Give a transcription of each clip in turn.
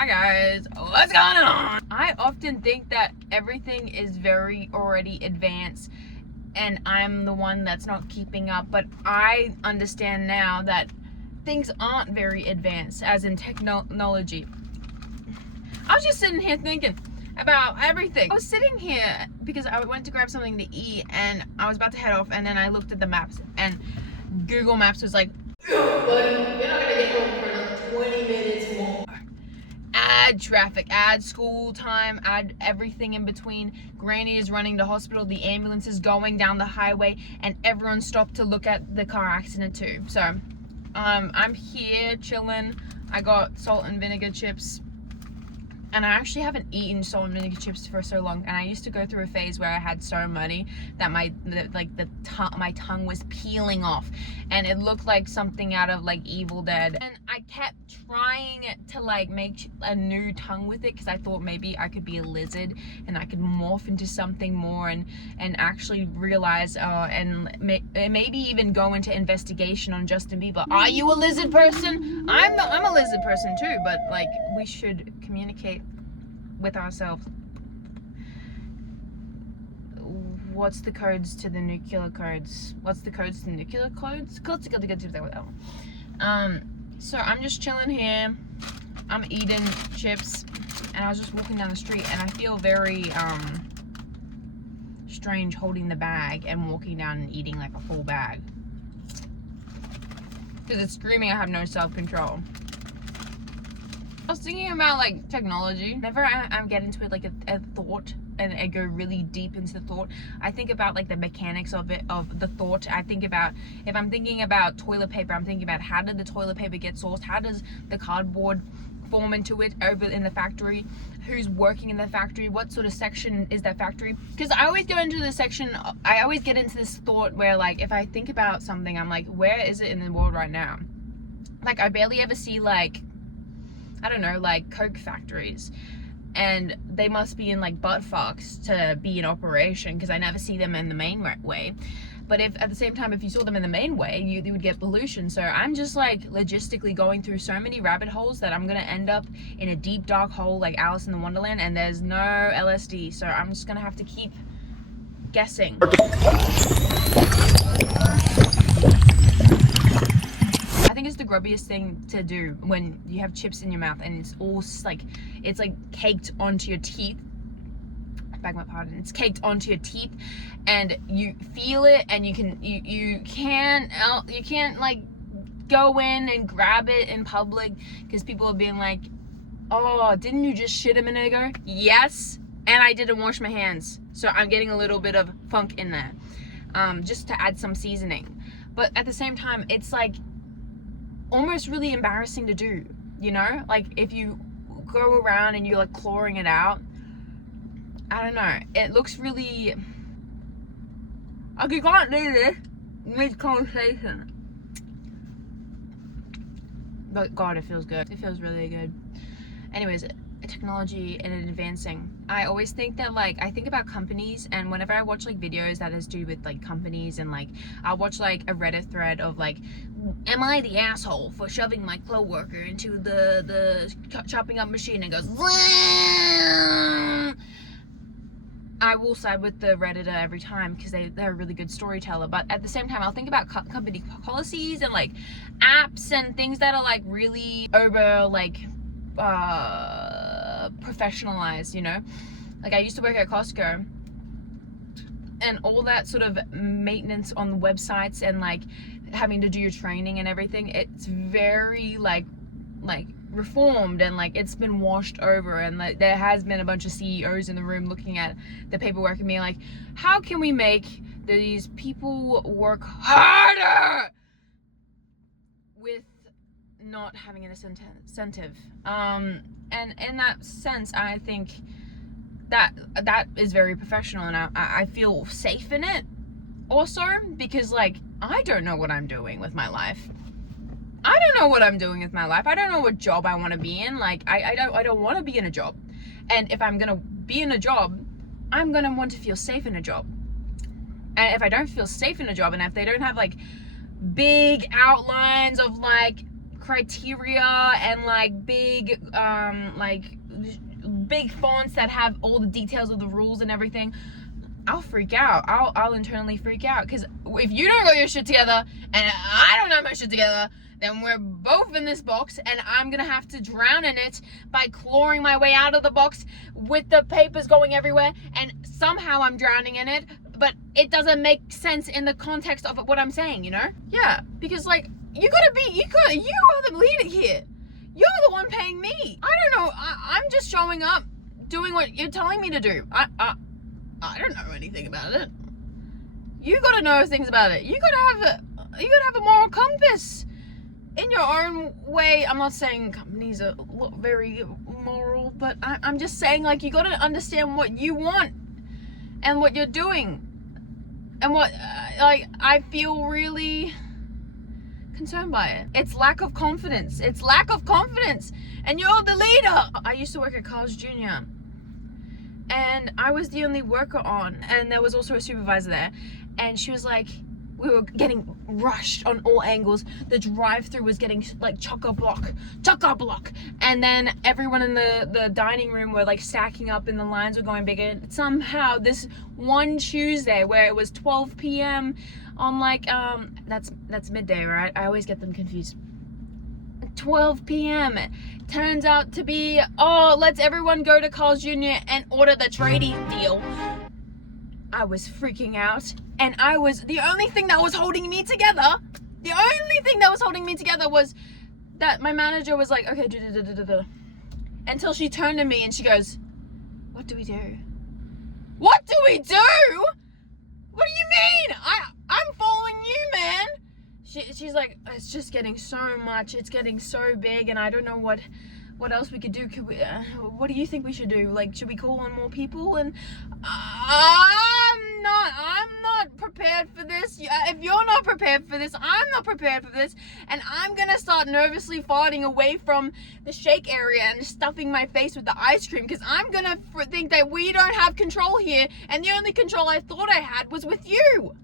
Hi guys, what's going on? I often think that everything is very already advanced and I'm the one that's not keeping up, but I understand now that things aren't very advanced as in technology. I was just sitting here thinking about everything. I was sitting here because I went to grab something to eat and I was about to head off, and then I looked at the maps and Google Maps was like, "Yo, buddy, you're not gonna get home for another 20 minutes more." Add traffic, add school time, add everything in between. Granny is running to hospital, the ambulance is going down the highway, and everyone stopped to look at the car accident too. So, I'm here chilling. I got salt and vinegar chips. And I actually haven't eaten salt and vinegar chips for so long. And I used to go through a phase where I had so many that my tongue was peeling off, and it looked like something out of like Evil Dead. And I kept trying to like make a new tongue with it because I thought maybe I could be a lizard and I could morph into something more and actually realize and maybe even go into investigation on Justin Bieber. Are you a lizard person? I'm a lizard person too, but like we should communicate with ourselves. What's the codes to the nuclear codes? What's the codes to the nuclear codes? So I'm just chilling here. I'm eating chips, and I was just walking down the street, and I feel very strange holding the bag and walking down and eating like a full bag because it's screaming I have no self-control. I was thinking about like technology. Whenever I get into it, like a thought, and I go really deep into the thought, I think about like the mechanics of the thought. I think about, if I'm thinking about toilet paper, I'm thinking about how did the toilet paper get sourced? How does the cardboard form into it over in the factory? Who's working in the factory? What sort of section is that factory? Because I always get into this thought where like if I think about something, I'm like, where is it in the world right now? Like I barely ever see like, I don't know, like Coke factories, and they must be in like butt fucks to be in operation because I never see them in the main way. But if at the same time, if you saw them in the main way, you would get pollution. So I'm just like logistically going through so many rabbit holes that I'm gonna end up in a deep dark hole like Alice in the Wonderland, and there's no LSD, so I'm just gonna have to keep guessing. I think it's the grubbiest thing to do when you have chips in your mouth and it's all like, it's like caked onto your teeth. I beg my pardon. It's caked onto your teeth, and you feel it, and you can't like go in and grab it in public because people are being like, "Oh, didn't you just shit a minute ago?" Yes, and I didn't wash my hands, so I'm getting a little bit of funk in there, just to add some seasoning. But at the same time, it's like almost really embarrassing to do, you know? Like if you go around and you're like clawing it out, I don't know, it looks really, you can't do this mid-conversation. But God, it feels good. It feels really good. Anyways, technology and advancing. I always think that like, I think about companies, and whenever I watch like videos that has to do with like companies, and like I'll watch like a Reddit thread of like, am I the asshole for shoving my coworker into the chopping up machine, and goes Wah! I will side with the Redditor every time because they're a really good storyteller. But at the same time, I'll think about company policies and like apps and things that are like really over like professionalized, you know? Like I used to work at Costco, and all that sort of maintenance on the websites and like having to do your training and everything, it's very like reformed, and like it's been washed over, and like there has been a bunch of CEOs in the room looking at the paperwork and being like, how can we make these people work harder with not having an incentive? And in that sense, I think that is very professional, and I feel safe in it also, because like I don't know what I'm doing with my life. I don't know what job I want to be in. Like I don't want to be in a job, and if I'm gonna be in a job, I'm gonna want to feel safe in a job. And if I don't feel safe in a job, and if they don't have like big outlines of like criteria and like big fonts that have all the details of the rules and everything, I'll freak out. I'll internally freak out, because if you don't got your shit together and I don't have my shit together, then we're both in this box, and I'm gonna have to drown in it by clawing my way out of the box with the papers going everywhere, and somehow I'm drowning in it, but it doesn't make sense in the context of what I'm saying, you know? Yeah, because like, you are the leader here. You're the one paying me. I don't know, I'm just showing up, doing what you're telling me to do. I don't know anything about it. You gotta know things about it. You gotta have a moral compass in your own way. I'm not saying companies are very moral, but I'm just saying, like, you gotta understand what you want and what you're doing, and what like, I feel really concerned by it. It's lack of confidence. And you're the leader. I used to work at Carl's Jr. and I was the only worker on, and there was also a supervisor there, and she was like, we were getting rushed on all angles. The drive-through was getting like chock-a-block, and then everyone in the dining room were like stacking up, and the lines were going bigger. And somehow this one Tuesday where it was 12 p.m. on like that's midday, right? I always get them confused. 12 p.m. turns out to be, oh, let's everyone go to Carl's Jr. and order the trading deal. I was freaking out, and the only thing that was holding me together was that my manager was like, okay, until she turned to me and she goes, what do we do? What do we do? What do you mean? I'm following you, man. She's like, it's just getting so much, it's getting so big, and I don't know what else we could do. What do you think we should do? Like, should we call on more people? And I'm not prepared for this. If you're not prepared for this, I'm not prepared for this, and I'm gonna start nervously farting away from the shake area and stuffing my face with the ice cream, because I'm gonna think that we don't have control here, and the only control I thought I had was with you.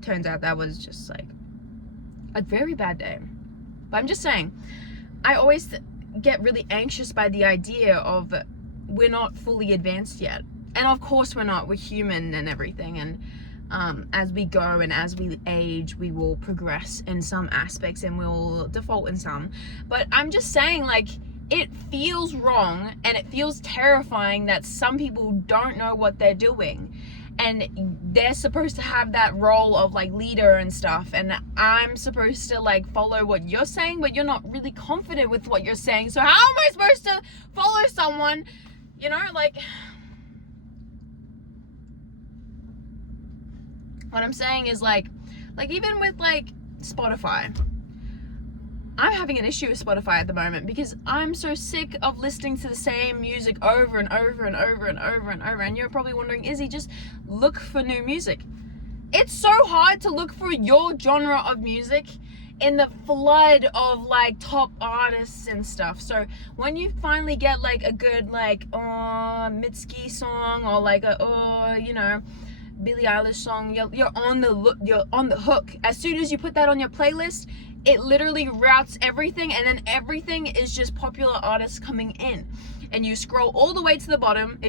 Turns out that was just like a very bad day. But I'm just saying, I always get really anxious by the idea of we're not fully advanced yet. And of course we're not. We're human and everything. And as we go and as we age, we will progress in some aspects and we'll default in some. But I'm just saying, like, it feels wrong and it feels terrifying that some people don't know what they're doing. And they're supposed to have that role of like leader and stuff, and I'm supposed to like follow what you're saying, but you're not really confident with what you're saying. So how am I supposed to follow someone, you know? Like, what I'm saying is like even with like Spotify, I'm having an issue with Spotify at the moment because I'm so sick of listening to the same music over and over and over and over and over. And you're probably wondering, Izzy, just look for new music. It's so hard to look for your genre of music in the flood of like top artists and stuff. So when you finally get like a good like Mitski song, or like a Billie Eilish song, you're on the hook. As soon as you put that on your playlist, it literally routes everything, and then everything is just popular artists coming in. And you scroll all the way to the bottom.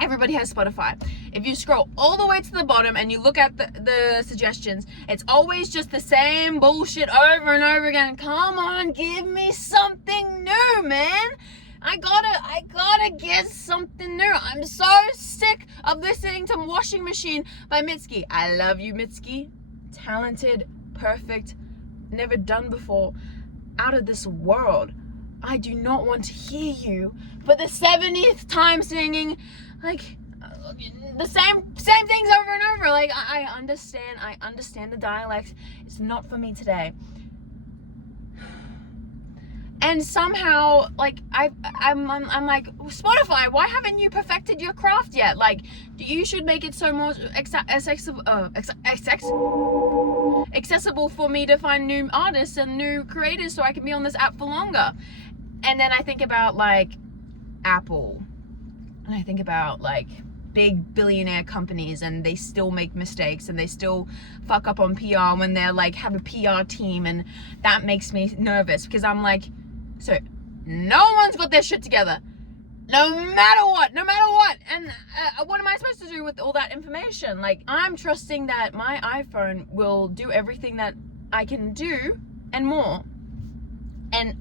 Everybody has Spotify. If you scroll all the way to the bottom and you look at the suggestions, it's always just the same bullshit over and over again. Come on, give me something new, man. I gotta get something new. I'm so sick of listening to Washing Machine by Mitski. I love you, Mitski. Talented, perfect, never done before, out of this world. I do not want to hear you for the 70th time singing like the same things over and over. Like, I understand the dialect. It's not for me today. And somehow, like, I'm like, Spotify, why haven't you perfected your craft yet? Like, you should make it so more accessible for me to find new artists and new creators so I can be on this app for longer. And then I think about, like, Apple. And I think about, like, big billionaire companies, and they still make mistakes, and they still fuck up on PR when they're like have a PR team, and that makes me nervous because I'm like, so no one's got their shit together, no matter what, and what am I supposed to do with all that information? Like, I'm trusting that my iPhone will do everything that I can do and more, and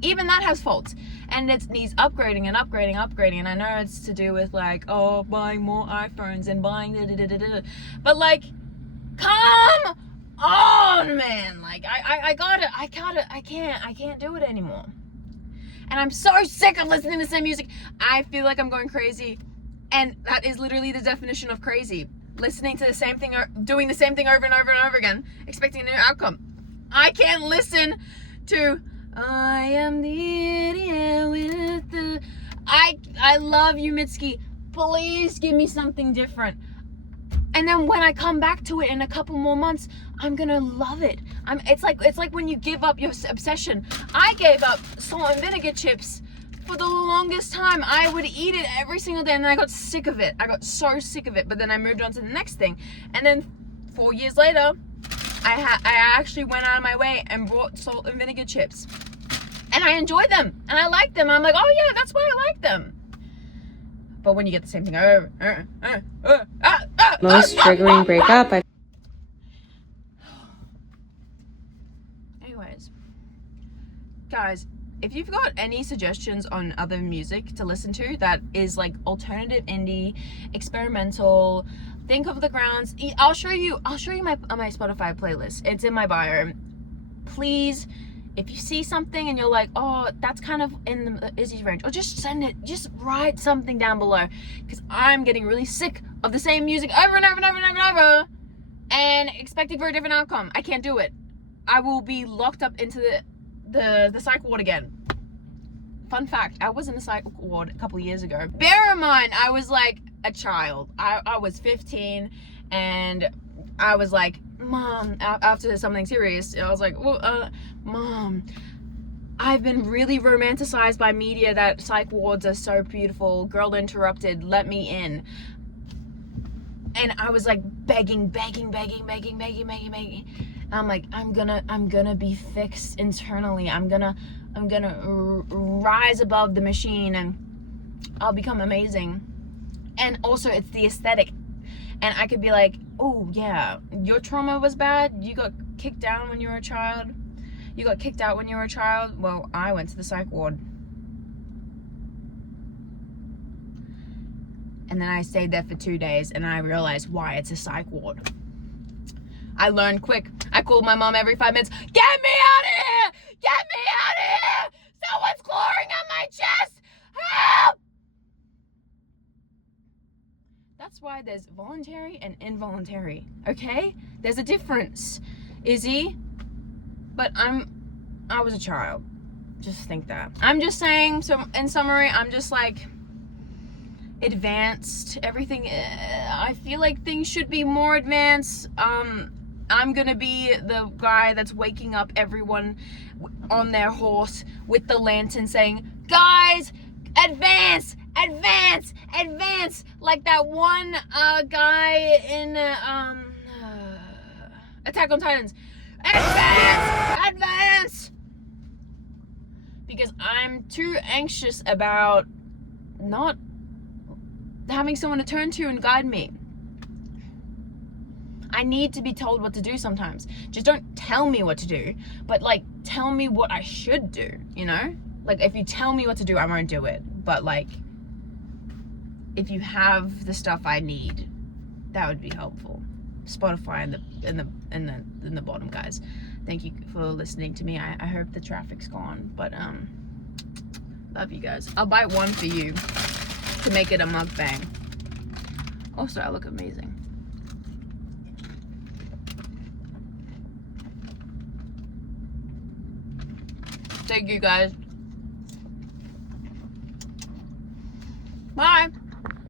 even that has faults, and it needs upgrading, and I know it's to do with like, oh, buying more iPhones and buying but like, come on, man. Like, I can't do it anymore. And I'm so sick of listening to the same music. I feel like I'm going crazy, and that is literally the definition of crazy. Listening to the same thing, doing the same thing over and over and over again, expecting a new outcome. I can't listen to I am the idiot with the... I love you, Mitski. Please give me something different. And then when I come back to it in a couple more months, I'm gonna love it. It's like when you give up your obsession. I gave up salt and vinegar chips for the longest time. I would eat it every single day, and then I got sick of it. I got so sick of it. But then I moved on to the next thing, and then 4 years later, I actually went out of my way and bought salt and vinegar chips. And I enjoy them, and I like them. I'm like, oh yeah, that's why I like them. But when you get the same thing over, Most triggering breakup. Anyways, guys, if you've got any suggestions on other music to listen to that is like alternative indie, experimental, think of the grounds, I'll show you my Spotify playlist. It's in my bio. Please, if you see something and you're like, oh, that's kind of in the Izzy's range, or just send it, just write something down below, because I'm getting really sick of the same music over and over and over and over and over, and expecting for a different outcome. I can't do it. I will be locked up into the psych ward again. Fun fact, I was in the psych ward a couple years ago. Bear in mind, I was like a child. I was 15, and I was like, Mom, after something serious, I was like, well, Mom, I've been really romanticized by media that psych wards are so beautiful. Girl interrupted, let me in. And I was like begging. I'm like, I'm gonna be fixed internally. I'm gonna rise above the machine, and I'll become amazing. And also, it's the aesthetic. And I could be like, oh yeah, your trauma was bad. You got kicked down when you were a child. You got kicked out when you were a child. Well, I went to the psych ward. And then I stayed there for 2 days, and I realized why it's a psych ward. I learned quick. I called my mom every 5 minutes. Get me out of here! Get me out of here! Someone's clawing at my chest! Help! That's why there's voluntary and involuntary, okay? There's a difference, Izzy. But I was a child. Just think that. I'm just saying, so in summary, I'm just like advanced. Everything, I feel like things should be more advanced. I'm gonna be the guy that's waking up everyone on their horse with the lantern saying, guys, advance, advance, advance, like that one guy in Attack on Titans. Advance, advance, because I'm too anxious about not having someone to turn to and guide me. I need to be told what to do sometimes. Just don't tell me what to do, but like tell me what I should do, you know? Like, if you tell me what to do, I won't do it. But like, if you have the stuff I need, that would be helpful. Spotify in the bottom, guys. Thank you for listening to me. I hope the traffic's gone, but love you guys. I'll buy one for you to make it a mukbang. Also, I look amazing. Thank you guys. Bye.